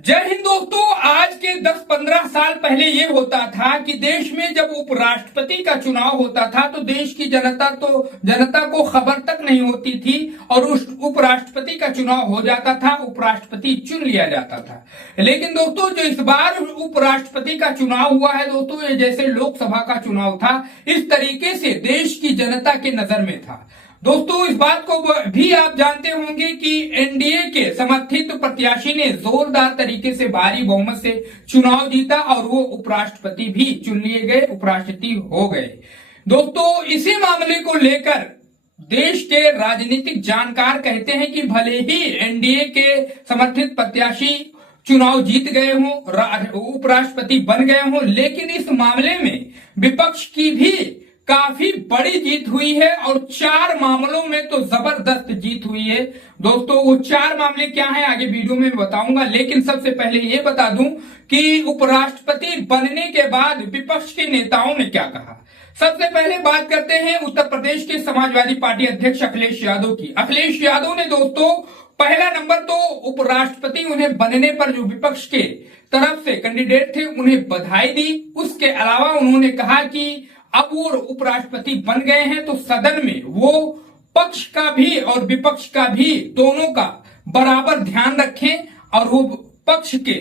जय हिंद दोस्तों। आज के 10-15 साल पहले ये होता था कि देश में जब उपराष्ट्रपति का चुनाव होता था तो देश की जनता को खबर तक नहीं होती थी और उस उपराष्ट्रपति का चुनाव हो जाता था, उपराष्ट्रपति चुन लिया जाता था। लेकिन दोस्तों जो इस बार उपराष्ट्रपति का चुनाव हुआ है दोस्तों, ये जैसे लोकसभा का चुनाव था इस तरीके से देश की जनता के नजर में था। दोस्तों इस बात को भी आप जानते होंगे कि एनडीए के समर्थित प्रत्याशी ने जोरदार तरीके से भारी बहुमत से चुनाव जीता और वो उपराष्ट्रपति भी चुन लिए गए, उपराष्ट्रपति हो गए। दोस्तों इसी मामले को लेकर देश के राजनीतिक जानकार कहते हैं कि भले ही एनडीए के समर्थित प्रत्याशी चुनाव जीत गए हों, उपराष्ट्रपति बन गए हों, लेकिन इस मामले में विपक्ष की भी काफी बड़ी जीत हुई है और 4 मामलों में तो जबरदस्त जीत हुई है। दोस्तों वो 4 मामले क्या हैं आगे वीडियो में बताऊंगा, लेकिन सबसे पहले ये बता दूं कि उपराष्ट्रपति बनने के बाद विपक्ष के नेताओं ने क्या कहा। सबसे पहले बात करते हैं उत्तर प्रदेश के समाजवादी पार्टी अध्यक्ष अखिलेश यादव की। अखिलेश यादव ने दोस्तों पहला नंबर तो उपराष्ट्रपति उन्हें बनने पर जो विपक्ष के तरफ से कैंडिडेट थे उन्हें बधाई दी। उसके अलावा उन्होंने कहा कि अब वो उपराष्ट्रपति बन गए हैं तो सदन में वो पक्ष का भी और विपक्ष का भी दोनों का बराबर ध्यान रखें और वो पक्ष के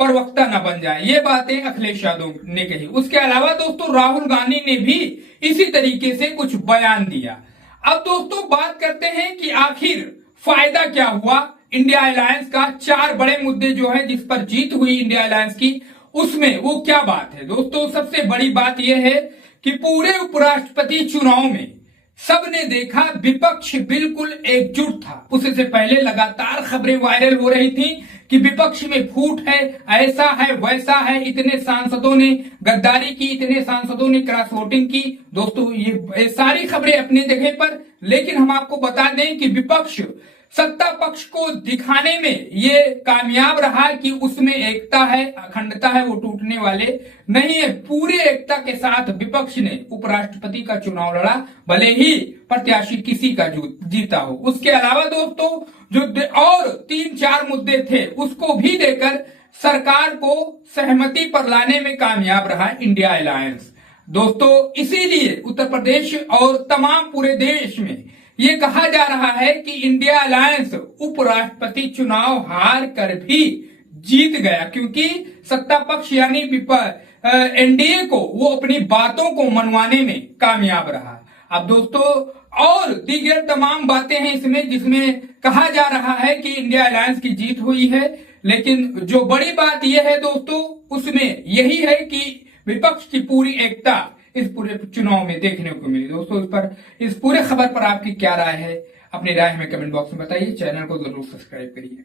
प्रवक्ता न बन जाए। ये बातें अखिलेश यादव ने कही। उसके अलावा दोस्तों राहुल गांधी ने भी इसी तरीके से कुछ बयान दिया। अब दोस्तों बात करते हैं कि आखिर फायदा क्या हुआ इंडिया अलायंस का। 4 बड़े मुद्दे जो है जिस पर जीत हुई इंडिया अलायंस की, उसमें वो क्या बात है। दोस्तों सबसे बड़ी बात यह है कि पूरे उपराष्ट्रपति चुनाव में सबने देखा विपक्ष बिल्कुल एकजुट था। उससे पहले लगातार खबरें वायरल हो रही थी कि विपक्ष में फूट है, ऐसा है वैसा है, इतने सांसदों ने गद्दारी की, इतने सांसदों ने क्रॉस वोटिंग की। दोस्तों ये सारी खबरें अपनी जगह पर, लेकिन हम आपको बता दें कि विपक्ष सत्ता पक्ष को दिखाने में ये कामयाब रहा कि उसमें एकता है, अखंडता है, वो टूटने वाले नहीं है। पूरे एकता के साथ विपक्ष ने उपराष्ट्रपति का चुनाव लड़ा, भले ही प्रत्याशी किसी का जीता हो। उसके अलावा दोस्तों जो और 3-4 मुद्दे थे उसको भी देकर सरकार को सहमति पर लाने में कामयाब रहा इंडिया अलायंस। दोस्तों इसीलिए उत्तर प्रदेश और तमाम पूरे देश में ये कहा जा रहा है कि इंडिया अलायंस उपराष्ट्रपति चुनाव हार कर भी जीत गया, क्योंकि सत्ता पक्ष यानी एनडीए को वो अपनी बातों को मनवाने में कामयाब रहा। अब दोस्तों और दीगर तमाम बातें हैं इसमें जिसमें कहा जा रहा है कि इंडिया अलायंस की जीत हुई है, लेकिन जो बड़ी बात यह है दोस्तों उसमें यही है कि विपक्ष की पूरी एकता इस पूरे चुनाव में देखने को मिली। दोस्तों इस पूरे खबर पर आपकी क्या राय है, अपनी राय हमें कमेंट बॉक्स में बताइए। चैनल को जरूर सब्सक्राइब करिए।